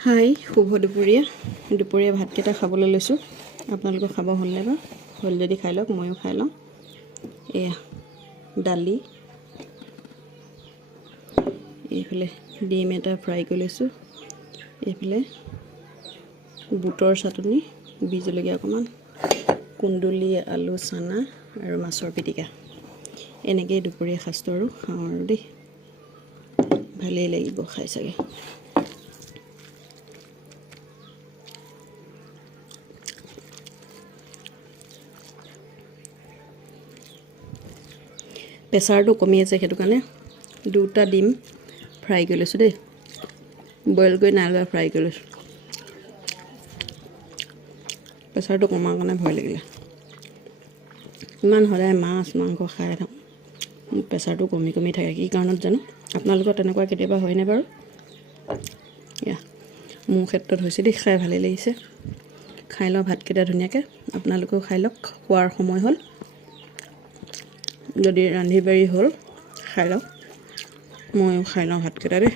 হাই শুভ দুপৰীয়া ভাতকেইটা খাবলৈ লৈছোঁ আপোনালোকে খাব হ'লনে বা হ'ল যদি খাই লওক ময়ো খাই লওঁ এয়া দালি এইফালে ডিম এটা ফ্ৰাই কৰি লৈছোঁ এইফালে বুটৰ চাটনি বীজ জলকীয়া অকণমান কুন্দুলি আলু চানা আৰু মাছৰ পিটিকা এনেকৈ দুপৰীয়া সাজটো আৰু খাওঁ আৰু দেই ভালেই লাগিব খাই চাগে প্ৰেছাৰটো কমি আছে সেইটো কাৰণে দুটা ডিম ফ্ৰাই কৰি লৈছোঁ দেই বইল কৰি নাই লোৱা ফ্ৰাই কৰি লৈছোঁ প্ৰেছাৰটো কমাৰ কাৰণে ভয় লাগিলে ইমান সদায় মাছ মাংস খাই থাকোঁ প্ৰেছাৰটো কমি থাকে কি কাৰণত জানো আপোনালোকৰ তেনেকুৱা কেতিয়াবা হয়নে বাৰু ইয়া মোৰ ক্ষেত্ৰত হৈছে দেই খাই ভালেই লাগিছে খাই লওঁ ভাতকেইটা ধুনীয়াকৈ আপোনালোকেও খাই লওক খোৱাৰ সময় হ'ল যদি ৰান্ধি বাঢ়ি হ'ল খাই লওক ময়ো খাই লওঁ ভাতকেইটা দেই